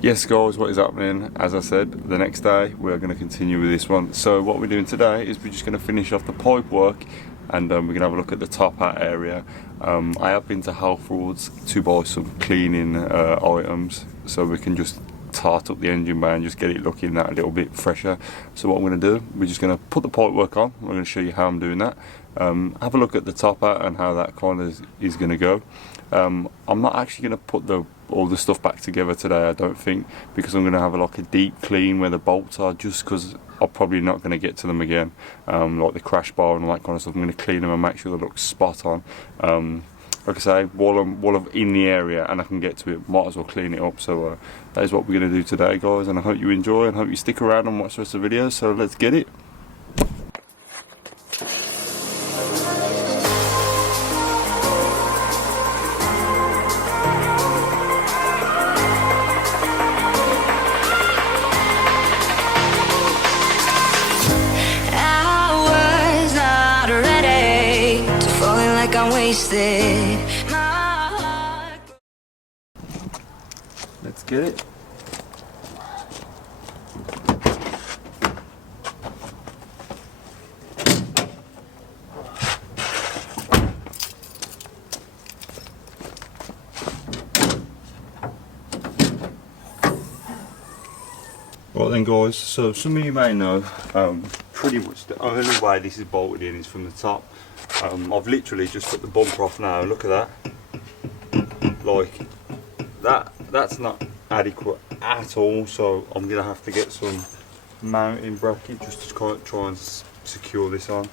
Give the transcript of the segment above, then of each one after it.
Yes guys, what is happening? As I said, the next day we're going to continue with this one. So what we're doing today is we're just going to finish off the pipe work, and we're going to have a look at the top hat area. I have been to Halfords to buy some cleaning items so we can just tart up the engine bay and just get it looking that a little bit fresher. So what I'm going to do, we're just going to put the pipe work on. I'm going to show you how I'm doing that. Have a look at the top hat and how that kind of is going to go. I'm not actually going to put all the stuff back together today, I don't think, because I'm going to have like a deep clean where the bolts are, just because I'm probably not going to get to them again, like the crash bar and all that kind of stuff. I'm going to clean them and make sure they look spot on. Like I say, while I'm in the area and I can get to it, might as well clean it up. So that is what we're going to do today, guys, and I hope you enjoy and hope you stick around and watch the rest of the video. So let's get it. Let's get it. Right then guys, so some of you may know, pretty much the only way this is bolted in is from the top. I've literally just put the bumper off now. Look at that. Like that's not adequate at all, so I'm gonna have to get some mounting bracket just to try and secure this on,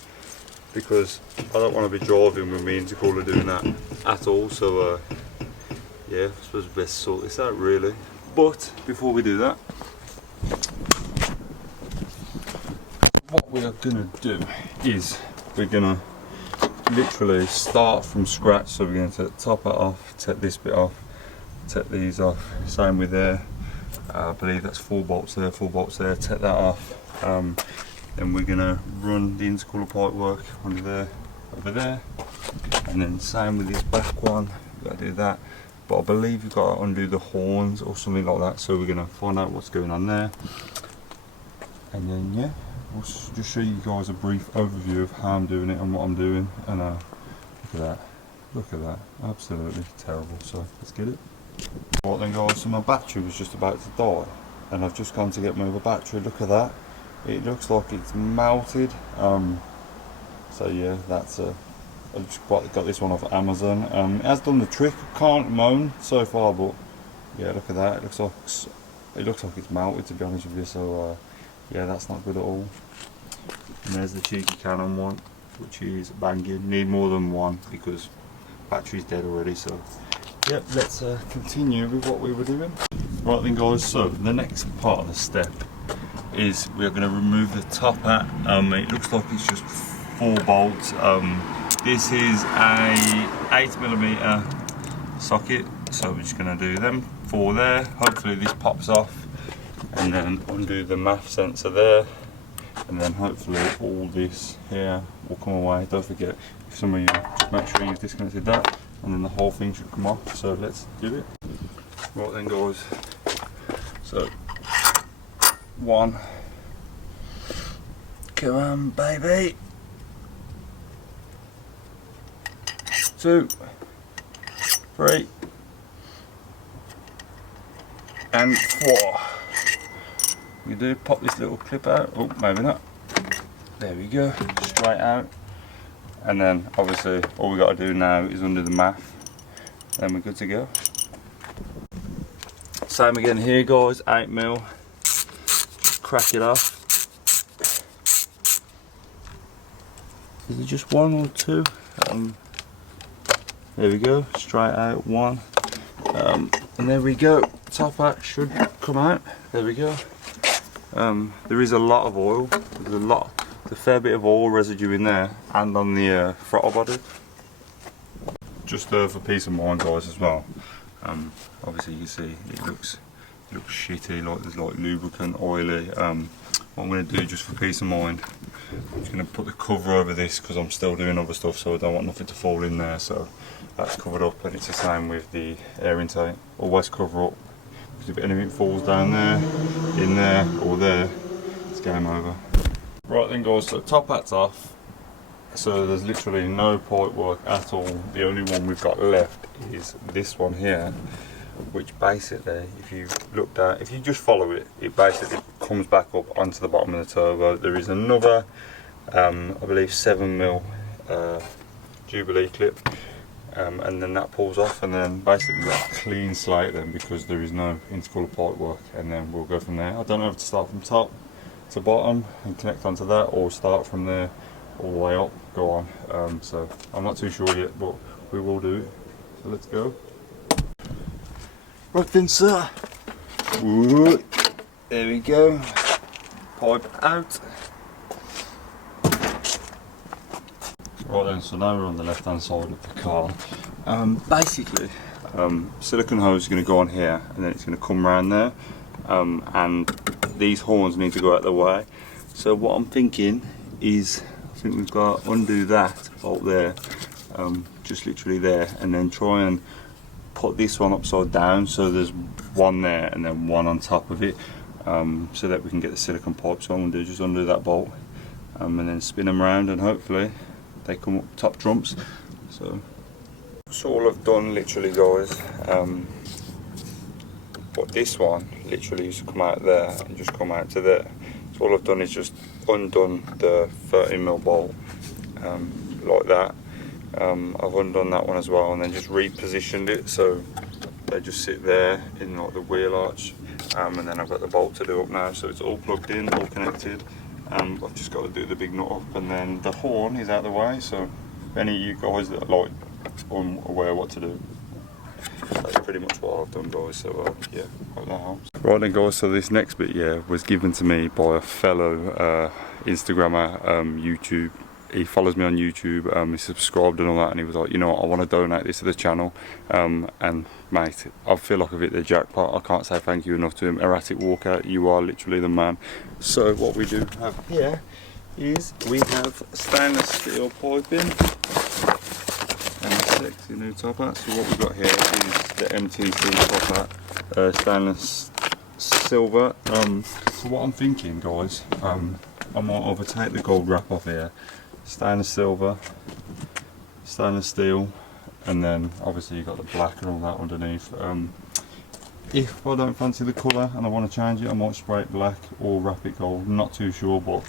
because I don't want to be driving with me intercooler doing that at all. So yeah, I suppose we best sort this out really. But before we do that, what we are gonna do is we're gonna literally start from scratch. So we're going to top it off, take this bit off, take these off, same with there. I believe that's 4 bolts there, 4 bolts there, take that off. Then we're going to run the intercooler pipe work under there, over there, and then same with this back one, we've got to do that. But I believe you've got to undo the horns or something like that, so we're going to find out what's going on there. And then yeah, I'll just show you guys a brief overview of how I'm doing it and what I'm doing. And look at that, absolutely terrible. So let's get it. Right then guys, so my battery was just about to die and I've just gone to get my other battery. Look at that, it looks like it's melted. So yeah, that's I've just got this one off Amazon. It has done the trick. I can't moan so far, but yeah, look at that, it looks like it's melted, to be honest with you. So yeah, that's not good at all. And there's the cheeky Canon one, which is banging. Need more than one because battery's dead already. So yep, let's continue with what we were doing. Right then guys, so the next part of the step is we're going to remove the top hat. It looks like it's just 4 bolts. This is a 8mm socket, so we're just going to do them 4 there. Hopefully this pops off, and then undo the MAF sensor there, and then hopefully all this here will come away. Don't forget, if some of you, just make sure you've disconnected that, and then the whole thing should come off. So let's do it. Right then guys, so 1, come on baby, 2, 3, and 4. We do pop this little clip out. Oh, maybe not. There we go, straight out. And then obviously all we got to do now is undo the MAF, then we're good to go. Same again here guys, 8mm. Just crack it off. Is it just 1 or 2? There we go, straight out 1. And there we go, top hat should come out. There we go. There is a lot of oil. There's a fair bit of oil residue in there, and on the throttle body. Just for peace of mind, guys, as well. Obviously, you can see it looks shitty. Like there's like lubricant, oily. What I'm going to do, just for peace of mind, I'm just going to put the cover over this because I'm still doing other stuff, so I don't want nothing to fall in there. So that's covered up, and it's the same with the air intake. Always cover up because if anything falls down there, in there or there, it's game over. Right then guys, so top hat's off. So there's literally no pipe work at all. The only one we've got left is this one here, which basically, if you looked at, if you just follow it, it basically comes back up onto the bottom of the turbo. There is another, I believe 7mm Jubilee clip, and then that pulls off, and then basically we've got a clean slate then, because there is no intercooler pipe work, and then we'll go from there. I don't know if to start from top to bottom and connect onto that, or start from there all the way up, go on. So I'm not too sure yet, but we will do it. So let's go. Right then, sir. Ooh, there we go. Pipe out. Right then, so now we're on the left hand side of the car. Basically, silicone hose is going to go on here, and then it's going to come around there, and these horns need to go out the way. So what I'm thinking is, I think we've got to undo that bolt there, just literally there, and then try and put this one upside down, so there's one there and then one on top of it, so that we can get the silicone pipe. So I'm going to do just undo that bolt, and then spin them around, and hopefully they come up top trumps. So that's all I've done literally, guys. But this one literally used to come out there and just come out to there. So all I've done is just undone the 13mm bolt, like that. I've undone that one as well, and then just repositioned it so they just sit there in like the wheel arch, and then I've got the bolt to do up now, so it's all plugged in, all connected. I've just got to do the big nut up, and then the horn is out the way, so if any of you guys that are like unaware what to do, that's pretty much what I've done, guys. So yeah, hope that helps. Right then, guys, so this next bit, yeah, was given to me by a fellow Instagrammer, YouTube. He follows me on YouTube, he subscribed and all that, and he was like, you know what, I want to donate this to the channel, and mate, I feel like I've hit the jackpot. I can't say thank you enough to him. Erratic Walker, you are literally the man. So what we do have here is we have stainless steel piping and a sexy new top hat. So what we've got here is the MTC top hat, stainless silver. So what I'm thinking, guys, I might overtake the gold wrap off here, stainless silver, stainless steel, and then obviously you've got the black and all that underneath. If I don't fancy the colour and I want to change it, I might spray it black or wrap it gold. I'm not too sure, but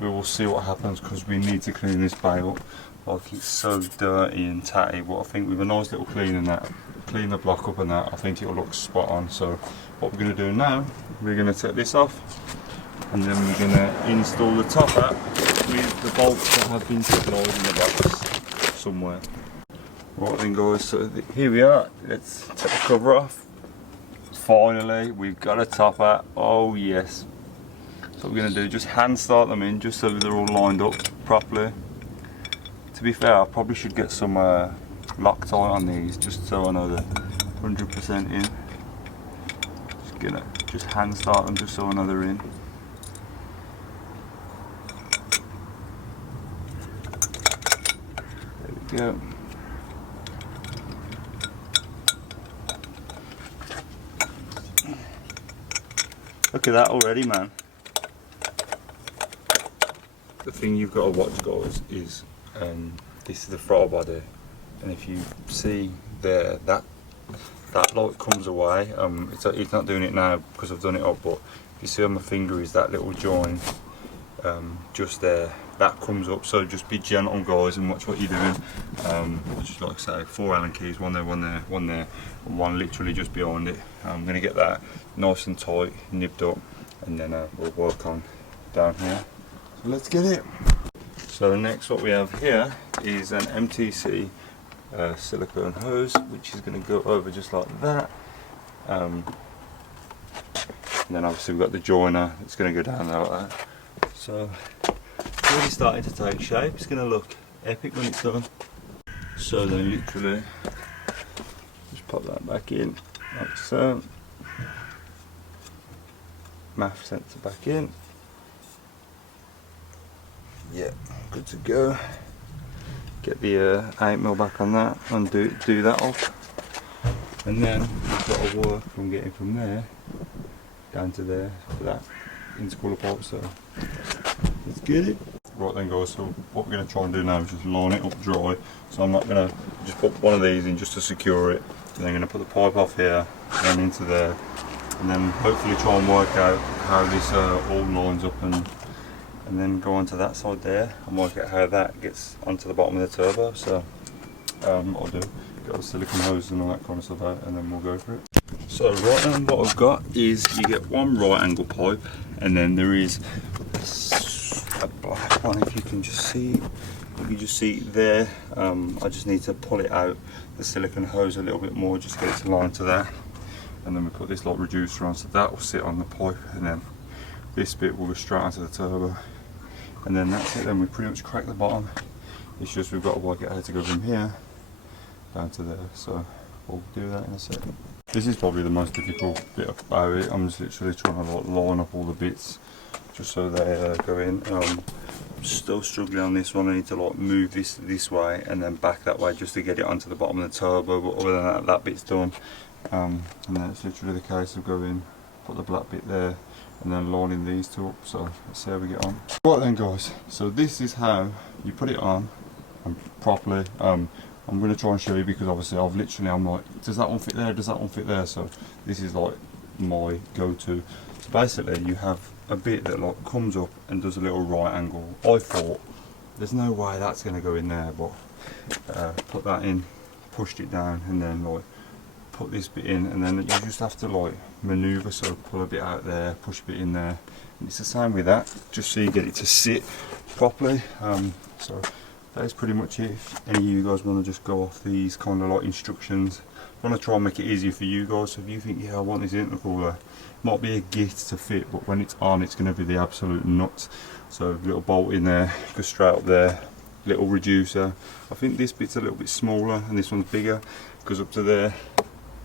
we will see what happens, because we need to clean this bay up. Like, it's so dirty and tatty, but I think with a nice little clean and that, clean the block up and that, I think it'll look spot on. So what we're going to do now, we're going to take this off, and then we're going to install the top hat with the bolts that have been supplied in the box somewhere. Right then, guys, so here we are. Let's take the cover off. Finally, we've got a top hat. Oh yes. So what we're going to do, just hand start them in, just so they're all lined up properly. To be fair, I probably should get some Loctite on these, just so I know they're 100% in. Just gonna hand start them, just so I know they're in. There we go. Look at that already, man. The thing you've got to watch, guys, is this is the throttle body, and if you see there, that light comes away. It's not doing it now because I've done it up, but if you see on my finger is that little joint just there, that comes up. So just be gentle, guys, and watch what you're doing. Just like I say, 4 Allen keys, one there, one there, one there, and one literally just behind it. I'm going to get that nice and tight, nipped up, and then we'll work on down here. So let's get it. So next, what we have here is an MTC silicone hose, which is going to go over just like that. And then obviously we've got the joiner that's going to go down there like that. So it's already starting to take shape. It's going to look epic when it's done. So then literally just pop that back in like so. MAF sensor back in. Yeah, good to go. Get the 8mm back on that and do that off. And then we've got to work from getting from there down to there for that intercooler pipe, so let's get it. Right then guys, so what we're going to try and do now is just line it up dry. So I'm not going to just put one of these in just to secure it, and then I'm going to put the pipe off here and into there, and then hopefully try and work out how this all lines up, and then go onto that side there and work out how that gets onto the bottom of the turbo. So what I'll do, get the silicone hose and all that kind of stuff out, and then we'll go for it. So right then, what I've got is you get one right angle pipe, and then there is a black one, if you can just see, you can just see it there. I just need to pull it out, the silicone hose a little bit more, just to get it to line to that, and then we put this like reducer on, so that will sit on the pipe, and then this bit will go straight onto the turbo, and then that's it. Then we pretty much crack the bottom. It's just we've got to work out how to go from here down to there, so we'll do that in a second. This is probably the most difficult bit about it. I'm just literally trying to like line up all the bits just so they go in. I'm still struggling on this one. I need to like move this way and then back that way just to get it onto the bottom of the turbo, but other than that, that bit's done. And then it's literally the case of going, put the black bit there and then lining these two up. So let's see how we get on. Right then guys, so this is how you put it on properly. I'm going to try and show you, because obviously I'm like, does that one fit there, does that one fit there? So this is like my go-to. So basically you have a bit that like comes up and does a little right angle. I thought there's no way that's going to go in there, but put that in, pushed it down, and then like put this bit in, and then you just have to like maneuver, so pull a bit out there, push a bit in there, and it's the same with that, just so you get it to sit properly. So that is pretty much it. If any of you guys want to just go off these kind of like instructions, I want to try and make it easier for you guys. So if you think, yeah, I want this intercooler, might be a git to fit, but when it's on, it's going to be the absolute nuts. So little bolt in there, goes straight up there, little reducer. I think this bit's a little bit smaller and this one's bigger, goes up to there.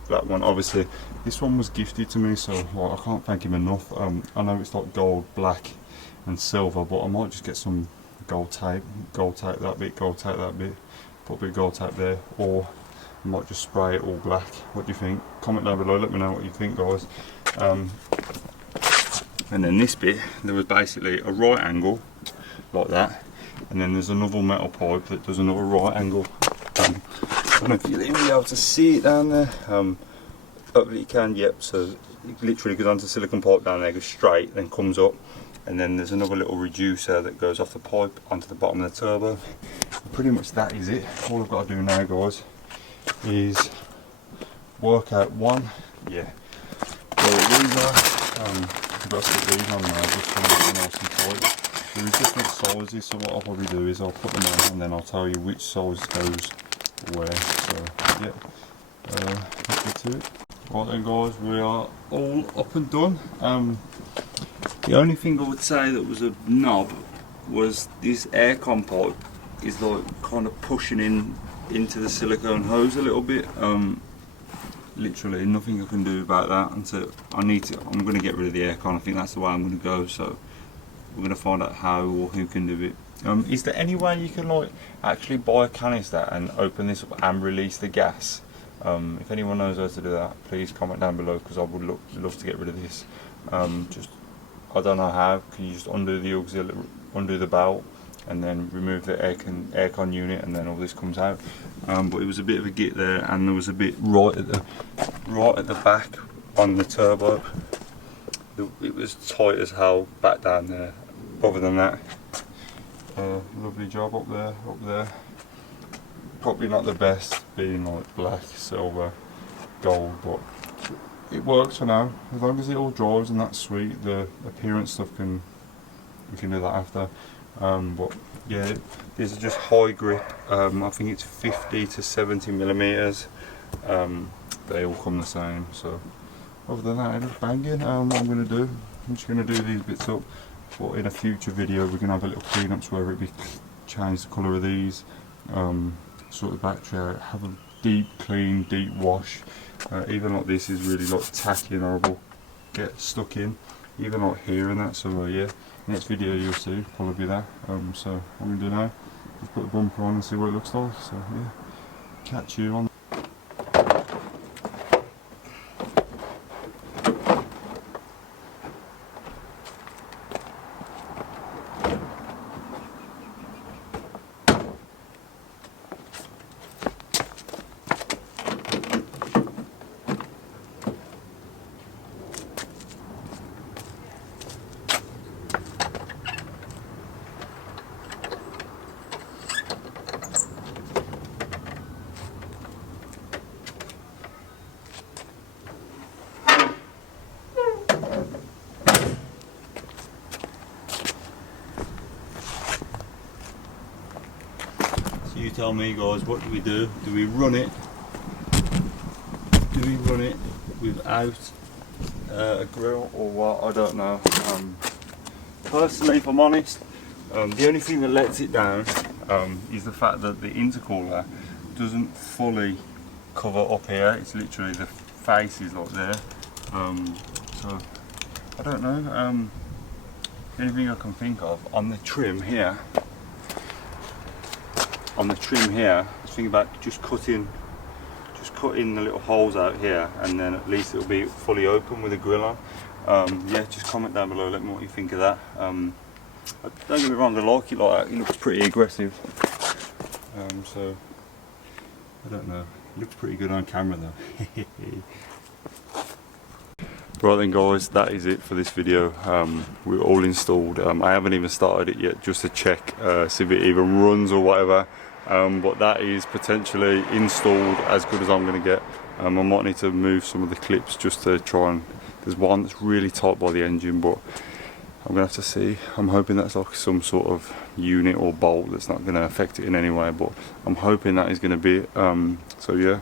That one, obviously this one was gifted to me, so like, I can't thank him enough. I know it's like gold, black and silver, but I might just get some gold tape that bit, gold tape that bit, put a bit of gold tape there, or I might just spray it all black. What do you think? Comment down below, let me know what you think guys. And then this bit, there was basically a right angle like that, and then there's another metal pipe that does another right angle. I don't know if you'll even be able to see it down there. Hopefully you can. Yep, so it literally goes onto the silicone pipe down there, goes straight, then comes up, and then there's another little reducer that goes off the pipe onto the bottom of the turbo. Pretty much that is it. All I've got to do now guys is work out one, yeah, where these are. I've got to stick these on now just to make it nice and tight. There is different sizes, so what I'll probably do is I'll put them on and then I'll tell you which size goes where. So yeah, let's get to it. Right then guys, we are all up and done. The only thing I would say that was a knob was this aircon pipe is like kind of pushing into the silicone hose a little bit. Literally nothing I can do about that, and so I'm going to get rid of the aircon. I think that's the way I'm going to go, so we're going to find out how or who can do it. Is there any way you can like actually buy a canister and open this up and release the gas? If anyone knows how to do that, please comment down below, because I would love to get rid of this. I don't know how. Can you just undo the auxiliary, undo the belt, and then remove the aircon unit, and then all this comes out. But it was a bit of a git there, and there was a bit right at the back on the turbo. It was tight as hell back down there. Other than that, lovely job up there. Probably not the best, being like black, silver, gold, but it works for now. As long as it all dries and that's sweet. The appearance stuff we can do that after. But yeah, these are just high grip. I think it's 50 to 70 millimeters. They all come the same. So other than that, it looks banging. What I'm going to do, I'm just going to do these bits up. But in a future video, we're going to have a little cleanups where it be change the colour of these, sort the battery out, have a deep clean, deep wash. Even like this is really like tacky and horrible, get stuck in, even like here and that. So yeah, next video you'll see probably that. So what I'm gonna do now is put the bumper on and see what it looks like. So yeah, catch you on. tell me, guys, what do? Do we run it? Do we run it without a grill or what? I don't know. Personally, if I'm honest, the only thing that lets it down is the fact that the intercooler doesn't fully cover up here. It's literally the face is like there. So I don't know. The only thing I can think of on the trim here. I was thinking about just cutting the little holes out here, and then at least it'll be fully open with a grill on. Yeah, just comment down below, let me know what you think of that. Don't get me wrong, I like it like that. It looks pretty aggressive. So I don't know. It looks pretty good on camera though. Right then, guys, that is it for this video. We're all installed. I haven't even started it yet, just to check, see if it even runs or whatever. But that is potentially installed as good as I'm going to get. I might need to move some of the clips just to try and, there's one that's really tight by the engine, but I'm going to have to see. I'm hoping that's like some sort of unit or bolt that's not going to affect it in any way, but I'm hoping that is going to be it. So yeah,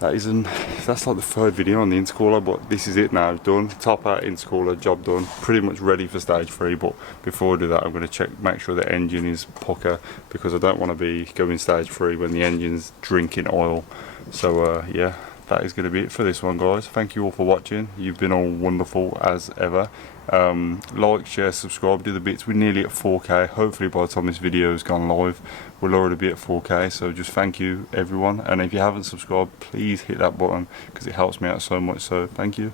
that's like the third video on the intercooler, but this is it now, done. Top out intercooler, job done. Pretty much ready for stage 3, but before I do that, I'm going to make sure the engine is pucker, because I don't want to be going stage 3 when the engine's drinking oil. So yeah, that is going to be it for this one, guys. Thank you all for watching. You've been all wonderful as ever. Like, share, subscribe, do the bits. We're nearly at 4K. Hopefully by the time this video has gone live, we'll already be at 4K. So just thank you everyone, and if you haven't subscribed, please hit that button because it helps me out so much. So thank you.